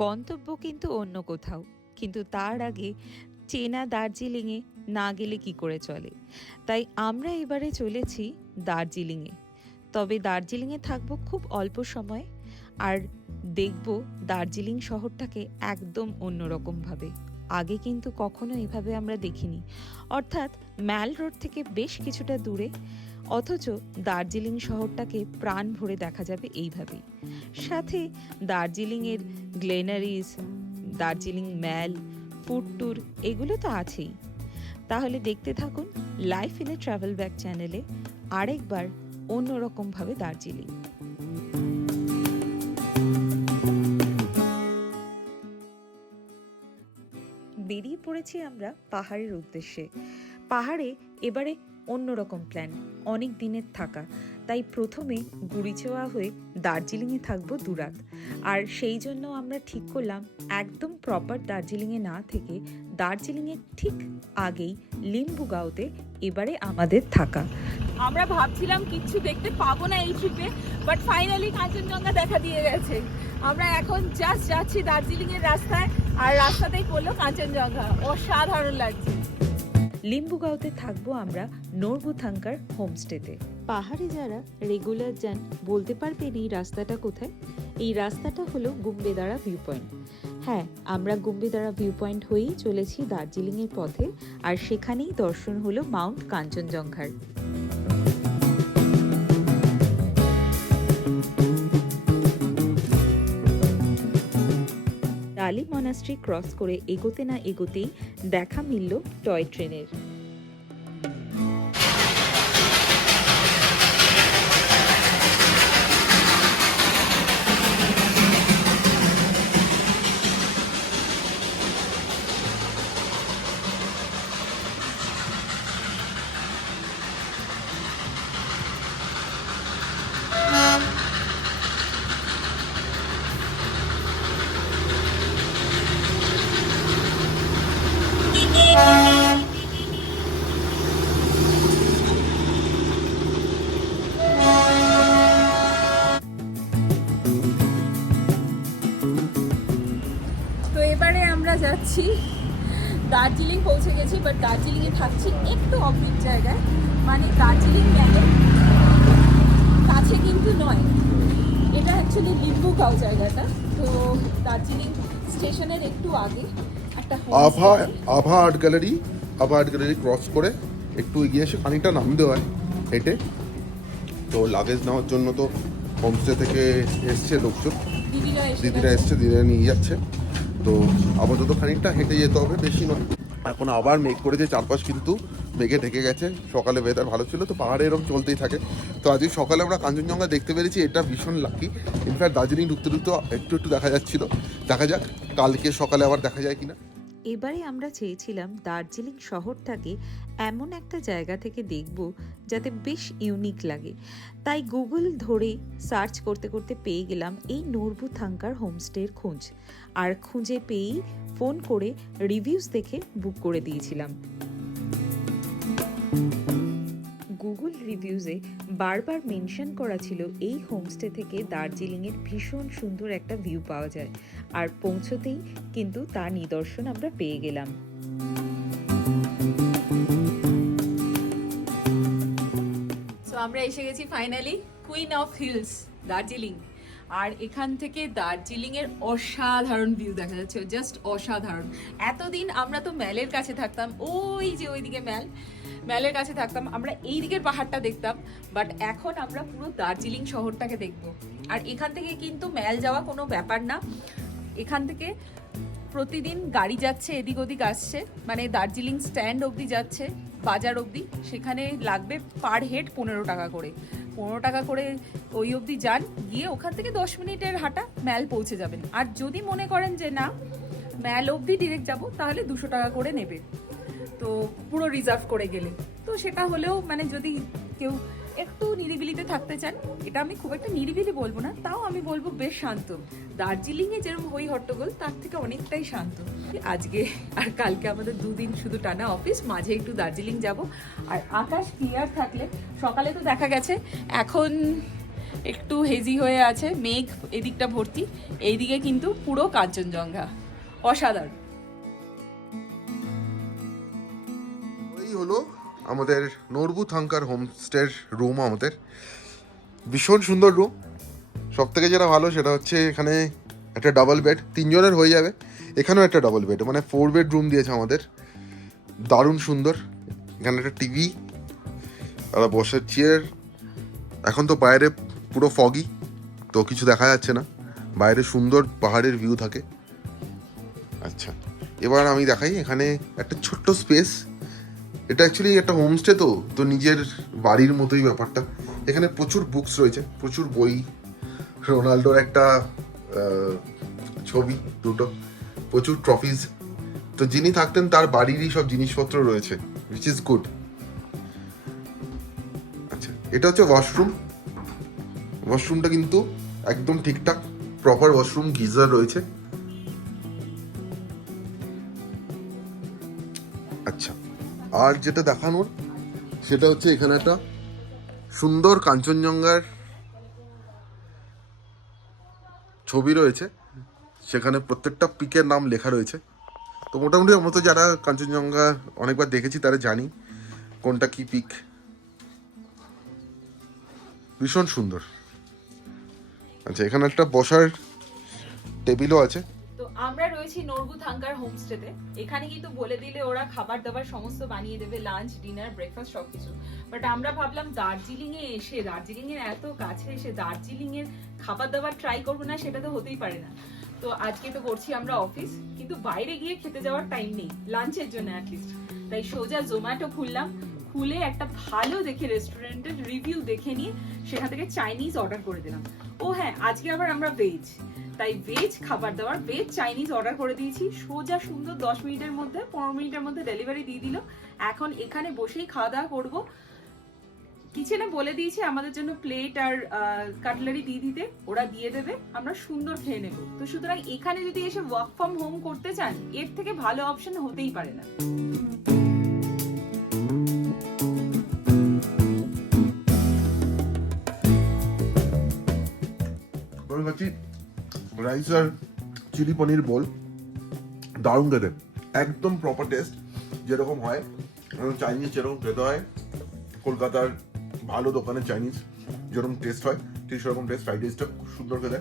গন্তব্য কিন্তু অন্য কোথাও, কিন্তু তার আগে চেনা দার্জিলিংয়ে না গেলে কি করে চলে। তাই আমরা এবারে চলেছি দার্জিলিংয়ে। তবে দার্জিলিংয়ে থাকবো খুব অল্প সময়, আর দেখব দার্জিলিং শহরটাকে একদম অন্যরকমভাবে। আগে কিন্তু কখনো এভাবে আমরা দেখিনি, অর্থাৎ ম্যাল রোড থেকে বেশ কিছুটা দূরে, অথচ দার্জিলিং শহরটাকে প্রাণ ভরে দেখা যাবে এইভাবেই। সাথে দার্জিলিংয়ের গ্লেনারিজ, দার্জিলিং ম্যাল, ফুড ট্যুর, এগুলো তো আছেই। তাহলে দেখতে থাকুন life in a travel bag চ্যানেলে আরেকবার অন্যরকমভাবে দার্জিলিং। বেরিয়ে পড়েছি আমরা পাহাড়ের উদ্দেশ্যে। পাহাড়ে এবারে অন্যরকম প্ল্যান, অনেক দিনের থাকা। তাই প্রথমে গুড়িচোয়া হয়ে দার্জিলিংয়ে থাকবো দুরাত। আর সেই জন্য আমরা ঠিক করলাম একদম প্রপার দার্জিলিংয়ে না থেকে দার্জিলিংয়ের ঠিক আগেই লিম্বুগাঁওতে এবারে আমাদের থাকা। আমরা ভাবছিলাম কিচ্ছু দেখতে পাবো না এই ট্রিপে, বাট ফাইনালি কাঞ্চনজঙ্ঘা দেখা দিয়ে গেছে। আমরা এখন জাস্ট যাচ্ছি দার্জিলিং এর রাস্তায়, আর রাস্তাতেই পড়লো কাঞ্চনজঙ্ঘা। অসাধারণ লাগছে। লিম্বুগাঁওতে থাকবো আমরা নোরবুথাঙ্কার হোমস্টেতে। পাহাড়ে যারা রেগুলার যান বলতে পারবেন এই রাস্তাটা কোথায়। এই রাস্তাটা হলো গুম্বেদারা ভিউ পয়েন্ট। হ্যাঁ, আমরা গুম্বেদারা ভিউ পয়েন্ট হয়েই চলেছি দার্জিলিংয়ের পথে, আর সেখানেই দর্শন হলো মাউন্ট কাঞ্চনজঙ্ঘার। ডালি মনাস্ট্রি ক্রস করে এগোতে না এগোতেই দেখা মিলল টয় ট্রেনের। তো এবারে আমরা যাচ্ছি দার্জিলিং, পৌঁছে গেছি, বাট দার্জিলিংয়ে থাকছি একটু অফবিট জায়গায়, মানে দার্জিলিং ম্যালের কাছে কিন্তু নয়। এটা অ্যাকচুয়ালি লিম্বুগাঁও জায়গাটা। তো দার্জিলিং স্টেশনের একটু আগে একটা আভা আর্ট গ্যালারি ক্রস করে একটু এগিয়ে এসে খানিকটা নামতে হয় হেঁটে। তো লাগেজ নেওয়ার জন্য তো হোমস্টে থেকে এসছে লোকজন, দিদিরা এসছে, দিদিরা নিয়ে যাচ্ছে। তো আপাতত খানিকটা হেঁটে যেতে হবে, বেশি নয়। এখন আবার মেঘ করেছে, চারপাশ কিন্তু মেঘে ঢেকে গেছে। সকালে ওয়েদার ভালো ছিল, তো পাহাড়ে এরকম চলতেই থাকে। তো আজকে সকালে আমরা কাঞ্চনজঙ্ঘা দেখতে পেরেছি, এটা ভীষণ লাকি। ইনফ্যাক্ট দার্জিলিং ঢুকতে একটু দেখা যাচ্ছিল। দেখা যাক কালকে সকালে আবার দেখা যায় কিনা। এবারে আমরা চেয়েছিলাম দার্জিলিং শহরটাকে এমন একটা জায়গা থেকে দেখব যাতে বেশ ইউনিক লাগে। তাই গুগল ধরে সার্চ করতে করতে পেয়ে গেলাম এই নোরবুথাঙ্কার হোমস্টের খোঁজ, আর খুঁজে পেয়েই ফোন করে রিভিউজ দেখে বুক করে দিয়েছিলাম। গুগল রিভিউজে বারবার মেনশন করা ছিল এই হোমস্টে থেকে দার্জিলিংয়ের ভীষণ সুন্দর একটা ভিউ পাওয়া যায়, আর পৌঁছতেই কিন্তু তার নিদর্শন আমরা পেয়ে গেলাম। সো আমরা এসে গেছি finally queen of hills Darjeeling. আর এখান থেকে দার্জিলিং এর অসাধারণ ভিউ দেখা যাচ্ছে, জাস্ট অসাধারণ। এতদিন আমরা তো ম্যালের কাছে থাকতাম, ওই যে ওইদিকে ম্যালের কাছে থাকতাম, আমরা এই দিকের পাহাড়টা দেখতাম, বাট এখন আমরা পুরো দার্জিলিং শহরটাকে দেখবো। আর এখান থেকে কিন্তু ম্যাল যাওয়া কোনো ব্যাপার না, এখান থেকে প্রতিদিন গাড়ি যাচ্ছে, এদিক ওদিক আসছে, মানে দার্জিলিং স্ট্যান্ড অবধি যাচ্ছে, বাজার অবধি। সেখানে লাগবে পার হেড 15 টাকা করে। 15 টাকা করে ওই অবধি যান, গিয়ে ওখান থেকে 10 মিনিটের হাঁটা ম্যাল পৌঁছে যাবেন। আর যদি মনে করেন যে না ম্যাল অবধি ডিরেক্ট যাব, তাহলে 200 টাকা করে নেবে, তো পুরো রিজার্ভ করে গেলে। তো সেটা হলেও মানে যদি কেউ একটু নিরিবিলিতে থাকতে চান, এটা আমি খুব একটা নিরিবিলি বলবো না, তাও আমি বলবো বেশ শান্ত। দার্জিলিংয়ে যেরকম হই হট্টগোল, তার থেকে অনেকটাই শান্ত। আজকে আর কালকে আমাদের 2 দিন শুধু টানা অফিস, মাঝে একটু দার্জিলিং যাব। আর আকাশ ক্লিয়ার থাকলে, সকালে তো দেখা গেছে এখন একটু হেজি হয়ে আছে, মেঘ এদিকটা ভর্তি, এইদিকে কিন্তু পুরো কাঞ্চনজঙ্ঘা, অসাধারণ। এই হলো আমাদের নরবুথাঙ্কার হোমস্টের রুম। আমাদের ভীষণ সুন্দর রুম। সব থেকে যেটা ভালো সেটা হচ্ছে এখানে একটা ডাবল বেড, 3 জনের হয়ে যাবে। এখানেও একটা ডাবল বেড, মানে 4 বেডরুম দিয়েছে আমাদের, দারুণ সুন্দর। এখানে একটা টিভি আর বসার চেয়ার। এখন তো বাইরে পুরো ফগি, তো কিছু দেখা যাচ্ছে না, বাইরে সুন্দর পাহাড়ের ভিউ থাকে। আচ্ছা, এবার আমি দেখাই এখানে একটা ছোট্ট স্পেস। এটা অ্যাকচুয়ালি একটা হোমস্টে, তো নিজের বাড়ির মতোই ব্যাপারটা। এখানে প্রচুর বুকস রয়েছে, প্রচুর বই, রোনাল্ডোর একটা ছবি, দুটো, প্রচুর ট্রফিজ। তো যিনি থাকতেন তার বাড়িরই সব জিনিসপত্র রয়েছে, উইচ ইজ গুড। আচ্ছা, এটা হচ্ছে ওয়াশরুম। ওয়াশরুমটা কিন্তু একদম ঠিকঠাক প্রপার ওয়াশরুম, গিজার রয়েছে। আচ্ছা, আর যেটা দেখানোর সেটা হচ্ছে এখানে একটা সুন্দর কাঞ্চনজঙ্ঘার ছবি রয়েছে, সেখানে প্রত্যেকটা পিকের নাম লেখা রয়েছে। তো মোটামুটি আমরা তো যারা কাঞ্চনজঙ্ঘা অনেকবার দেখেছি তারা জানি কোনটা কি পিক। ভীষণ সুন্দর। আচ্ছা, এখানে একটা বসার টেবিলও আছে। তো আমরা রয়েছি নরবুথাঙ্কার হোমস্টেতে। এখানে কিন্তু বলে দিলে ওরা খাবার দাবার সমস্ত বানিয়ে দেবে, লাঞ্চ, ডিনার, ব্রেকফাস্ট সবকিছু। বাট আমরা ভাবলাম দার্জিলিং এ এসে, দার্জিলিং এর এত কাছে এসে দার্জিলিং এর খাবার দাবার ট্রাই করবো না, সেটা তো হতেই পারে না। তো আজকে তো করছি আমরা অফিস, কিন্তু বাইরে গিয়ে খেতে যাওয়ার টাইম নেই লাঞ্চের জন্য অ্যাটলিস্ট। তাই সোজা জোম্যাটো খুললাম, খুলে একটা ভালো দেখে রেস্টুরেন্টের রিভিউ দেখে নিয়ে সেখান থেকে চাইনিজ অর্ডার করে দিলাম। ও হ্যাঁ, আজকে আবার আমরা ভেজ, তাই ভেজ খাবার দাবার, ভেজ চাইনিজ অর্ডার করে দিয়েছি। সোজা সুন্দর 10 মিনিটের মধ্যে, 15 মিনিটের মধ্যে ডেলিভারি দিয়ে দিল। এখন এখানে বসেই খাওয়া দাওয়া করবো। কিচেনে বলে দিয়েছি আমাদের জন্য প্লেট আর কাটলারি দিয়ে দিতে, ওরা দিয়ে দেবে, আমরা সুন্দর খেয়ে নেব। তো সুতরাং এখানে যদি এসে ওয়ার্ক ফ্রম হোম করতে চান, এর থেকে ভালো অপশন হতেই পারে না। রাইস আর চিলি পনির বোল, দারুণ খেতে, একদম প্রপার টেস্ট যেরকম হয় চাইনিজ, যেরকম খেতে হয় কলকাতার ভালো দোকানে চাইনিজ যেরকম টেস্ট হয়, ঠিক সেরকম টেস্ট। ফ্রাইড রাইসটা খুব সুন্দর খেতে।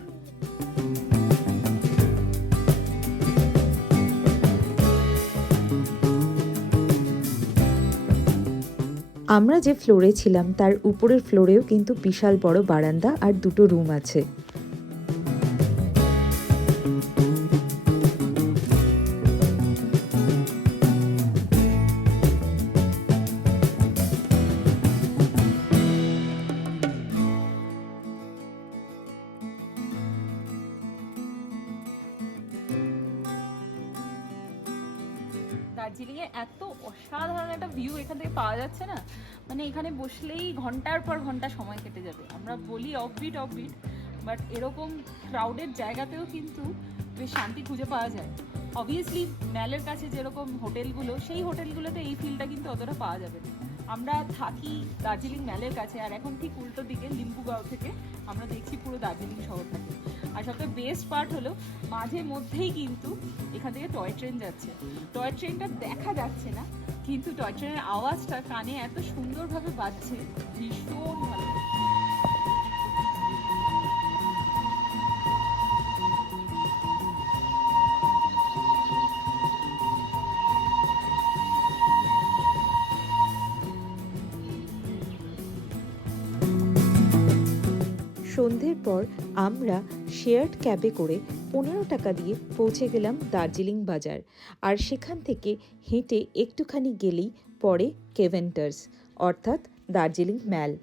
আমরা যে ফ্লোরে ছিলাম তার উপরের ফ্লোরেও কিন্তু বিশাল বড় বারান্দা আর 2টো রুম আছে। দার্জিলিং এ এত অসাধারণ একটা ভিউ এখান থেকে পাওয়া যাচ্ছে না, মানে এখানে বসলেই ঘন্টার পর ঘন্টা সময় কেটে যাবে। আমরা বলি অফবিট, বাট এরকম ক্রাউডেড জায়গাতেও কিন্তু বেশ শান্তি খুঁজে পাওয়া যায়। অবভিয়াসলি ম্যালের কাছে যেরকম হোটেলগুলো, সেই হোটেলগুলোতে এই ফিলটা কিন্তু অতটা পাওয়া যাবে না। আমরা থাকি দার্জিলিং ম্যালের কাছে, আর এখন ঠিক উল্টো দিকে লিম্বুগাঁও থেকে আমরা দেখছি পুরো দার্জিলিং শহরটাকে। আর সবথেকে বেস্ট পার্ট হলো মাঝে মধ্যেই কিন্তু এখান থেকে টয় ট্রেন যাচ্ছে। টয় ট্রেনটা দেখা যাচ্ছে না, কিন্তু টয় ট্রেনের আওয়াজটা কানে এত সুন্দরভাবে বাজছে, ভীষণ ভালো লাগছে। সন্ধ্যের পর আমরা শেয়ার্ড ক্যাবে করে 15 টাকা দিয়ে পৌঁছে গেলাম দার্জিলিং বাজার। আর সেখান থেকে হেঁটে একটুখানি গেলেই পড়ে কেভেন্টার্স, অর্থাৎ দার্জিলিং ম্যাল।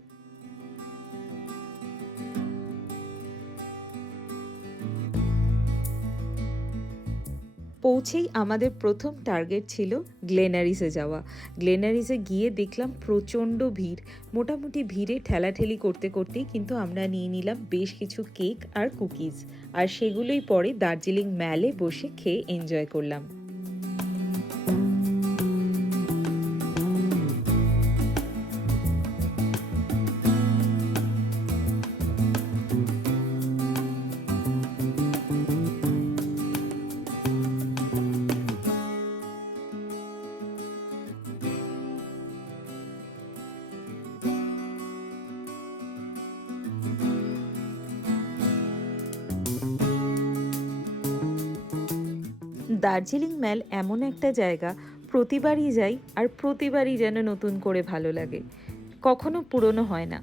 পৌঁছেই আমাদের প্রথম টার্গেট ছিল গ্লেনারিসে যাওয়া। গ্লেনারিসে গিয়ে দেখলাম প্রচণ্ড ভিড়। মোটামুটি ভিড়ে ঠেলাঠেলি করতে করতেই কিন্তু আমরা নিয়ে নিলাম বেশ কিছু কেক আর কুকিজ, আর সেগুলোই পরে দার্জিলিং ম্যালে বসে খেয়ে এনজয় করলাম। দার্জিলিং ম্যাল এমন একটা জায়গা, প্রতিবারই যাই আর প্রতিবারই যেন নতুন করে ভালো লাগে, কখনো পুরনো হয় না।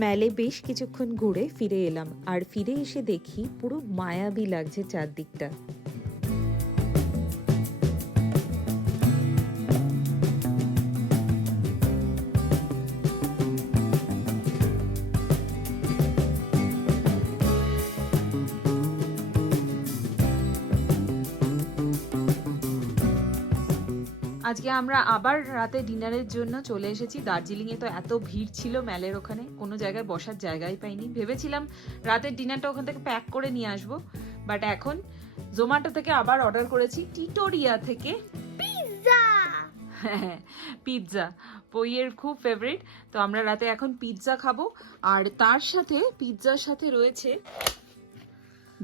ম্যালে বেশ কিছুক্ষণ ঘুরে ফিরে এলাম, আর ফিরে এসে দেখি পুরো মায়াবী লাগছে চারদিকটা। আজকে আমরা আবার রাতে ডিনারের জন্য চলে এসেছি দার্জিলিংয়ে। তো এত ভিড় ছিল ম্যালের ওখানে, কোনো জায়গায় বসার জায়গাই পাইনি। ভেবেছিলাম রাতের ডিনারটা ওখান থেকে প্যাক করে নিয়ে আসবো, বাট এখন জোম্যাটো থেকে আবার অর্ডার করেছি, টিটোরিয়া থেকে পিৎজা। পইয়ের খুব ফেভারিট, তো আমরা রাতে এখন পিৎজা খাবো। আর তার সাথে পিৎজার সাথে রয়েছে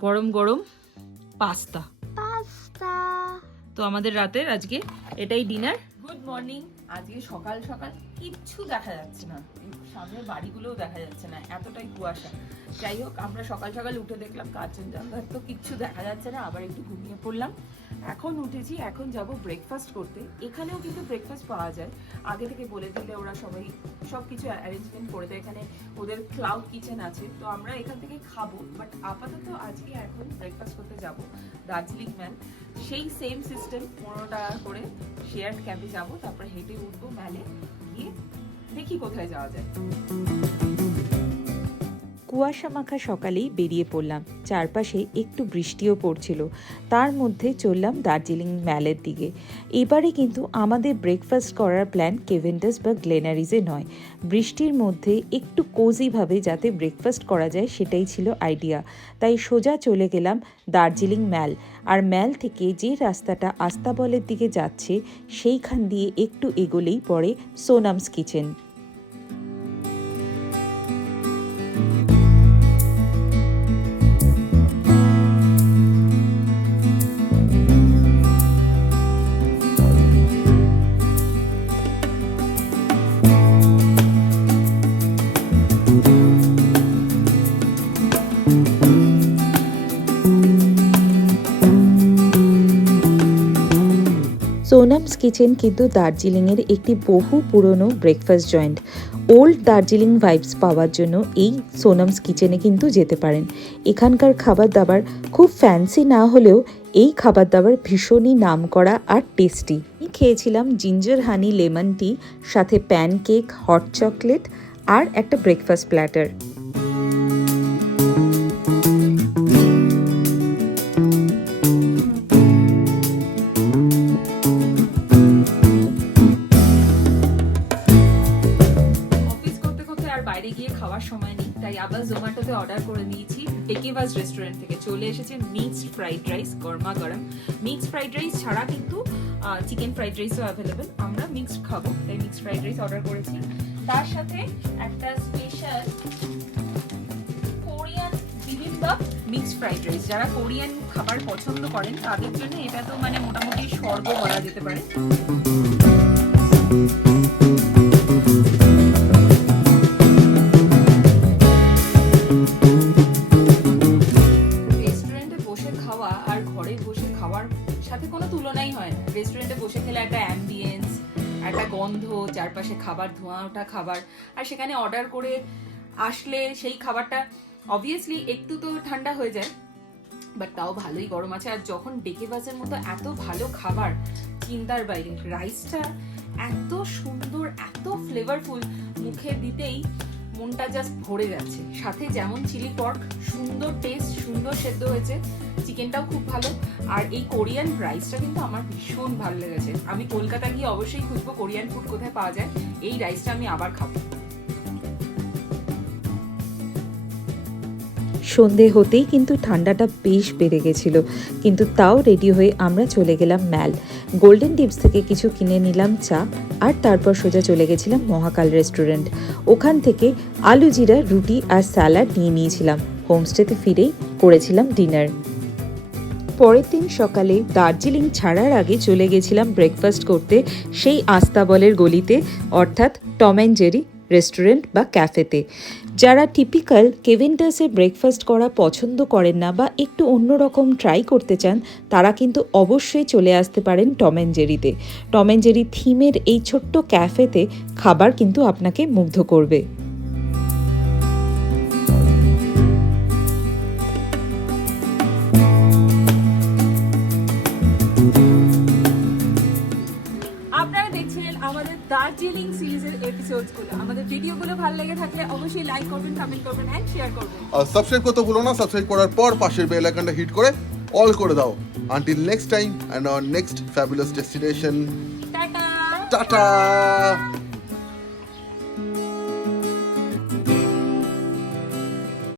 গরম গরম পাস্তা। তো আমাদের রাতের আজকে এটাই ডিনার। Good morning. আজকে সকাল সকাল কিচ্ছু দেখা যাচ্ছে না, সামনের বাড়িগুলোও দেখা যাচ্ছে না, এতটাই কুয়াশা। যাই হোক, আমরা সকাল সকাল উঠে দেখলাম কাঞ্চনজঙ্ঘার তো কিচ্ছু দেখা যাচ্ছে না, আবার একটু ঘুমিয়ে পড়লাম। এখন উঠেছি, এখন যাব ব্রেকফাস্ট করতে। এখানেও কিন্তু ব্রেকফাস্ট পাওয়া যায়, আগে থেকে বলে দিলে ওরা সবাই সব কিছু অ্যারেঞ্জমেন্ট করে দেয়। এখানে ওদের ক্লাউড কিচেন আছে, তো আমরা এখান থেকে খাবো। বাট আপাতত আজকে এখন ব্রেকফাস্ট করতে যাব দার্জিলিং ম্যাল। সেই সেম সিস্টেম, 15 টাকা করে শেয়ার ক্যাবে যাব, তারপরে হেঁটে উঠবো ম্যালে, গিয়ে দেখি কোথায় যাওয়া যায়। কুয়াশা মাখা সকালেই বেরিয়ে পড়লাম, চারপাশে একটু বৃষ্টিও পড়ছিল। তার মধ্যে চললাম দার্জিলিং ম্যালের দিকে। এবারে কিন্তু আমাদের ব্রেকফাস্ট করার প্ল্যান কেভেন্টাস বা গ্লেনারিজে নয়, বৃষ্টির মধ্যে একটু কোজিভাবে যাতে ব্রেকফাস্ট করা যায় সেটাই ছিল আইডিয়া। তাই সোজা চলে গেলাম দার্জিলিং ম্যাল। আর ম্যাল থেকে যে রাস্তাটা আস্তাবলের দিকে যাচ্ছে সেইখান দিয়ে একটু এগোলেই পড়ে সোনামস কিচেন। সোনামস কিচেন কিন্তু দার্জিলিংয়ের একটি বহু পুরনো breakfast joint. Old Darjeeling vibes পাওয়ার জন্য এই সোনামস কিচেনে কিন্তু যেতে পারেন। এখানকার খাবার দাবার খুব ফ্যান্সি না হলেও এই খাবার দাবার ভীষণই নামকরা আর টেস্টি। খেয়েছিলাম জিঞ্জার হানি লেমন টি, সাথে প্যানকেক, হট চকলেট আর একটা ব্রেকফাস্ট প্ল্যাটার। সময় নেই, তাই আবার জোম্যাটোতে অর্ডার করে নিয়েছি একেবাস রেস্টুরেন্ট থেকে। চলে এসেছে মিক্সড ফ্রাইড রাইস, গরমা গরম। মিক্সড ফ্রাইড রাইস ছাড়া কিন্তু চিকেন ফ্রাইড রাইসও অ্যাভেলেবেল। আমরা মিক্সড খাবো, তাই মিক্সড ফ্রাইড রাইস অর্ডার করেছি। তার সাথে একটা special Korean bibimbap mixed fried rice. যারা কোরিয়ান খাবার পছন্দ করেন তাদের জন্য এটা তো মানে মোটামুটি স্বর্গ বলা যেতে পারে। রেস্টুরেন্টে বসে খেলে একটা অ্যাম্বিয়েন্স, একটা গন্ধ, চারপাশে খাবার, ধোঁয়া ওঠা খাবার, আর সেখানে অর্ডার করে আসলে সেই খাবারটা অবভিয়াসলি একটু তো ঠান্ডা হয়ে যায়, বাট তাও ভালোই গরম আছে। আর যখন ডেকেবাসের মতো এত ভালো খাবার, চিন্তার বাইরে। রাইসটা এত সুন্দর, এত ফ্লেভারফুল, মুখে দিতেই মনটা জাস্ট ভরে যাচ্ছে। সাথে যেমন চিলি পর্ক, সুন্দর টেস্ট, সুন্দর সেদ্ধ হয়েছে। চিকেনটাও খুব ভালো। আর এই কোরিয়ান রাইসটা কিন্তু আমার ভীষণ ভালো লেগেছে। আমি কলকাতা গিয়ে অবশ্যই খুঁজবো কোরিয়ান ফুড কোথায় পাওয়া যায়, এই রাইসটা আমি আবার খাবো। সন্ধে হতেই কিন্তু ঠান্ডাটা বেশ বেড়ে গেছিল, কিন্তু তাও রেডি হয়ে আমরা চলে গেলাম ম্যাল। গোল্ডেন টিপস থেকে কিছু কিনে নিলাম চা, আর তারপর সোজা চলে গেছিলাম মহাকাল রেস্টুরেন্ট। ওখান থেকে আলু জিরা, রুটি আর স্যালাড নিয়ে নিয়েছিলাম। হোমস্টেতে ফিরেই করেছিলাম ডিনার। পরের দিন সকালে দার্জিলিং ছাড়ার আগে চলে গেছিলাম ব্রেকফাস্ট করতে সেই আস্তাবলের গলিতে, অর্থাৎ টম অ্যান্ড জেরি রেস্টুরেন্ট বা ক্যাফেতে। যারা টিপিক্যাল কেভেন্টাসে ব্রেকফাস্ট করা পছন্দ করেন না বা একটু অন্যরকম ট্রাই করতে চান, তারা কিন্তু অবশ্যই চলে আসতে পারেন টম অ্যান্ড জেরিতে। টম অ্যান্ড জেরি থিমের এই ছোট্ট ক্যাফেতে খাবার কিন্তু আপনাকে মুগ্ধ করবে। আপনারা দেখছিলেন আমাদের দার্জিলিং সিরিজের এপিসোডসগুলো। আমাদের ভিডিওগুলো ভালো লেগে থাকলে অবশ্যই লাইক করবেন, কমেন্ট করবেন এন্ড শেয়ার করবেন। আর সাবস্ক্রাইব করতে ভুলো না। সাবস্ক্রাইব করার পর পাশের বেল আইকনটা হিট করে অল করে দাও। Until next time and our next fabulous destination, tata. Tata.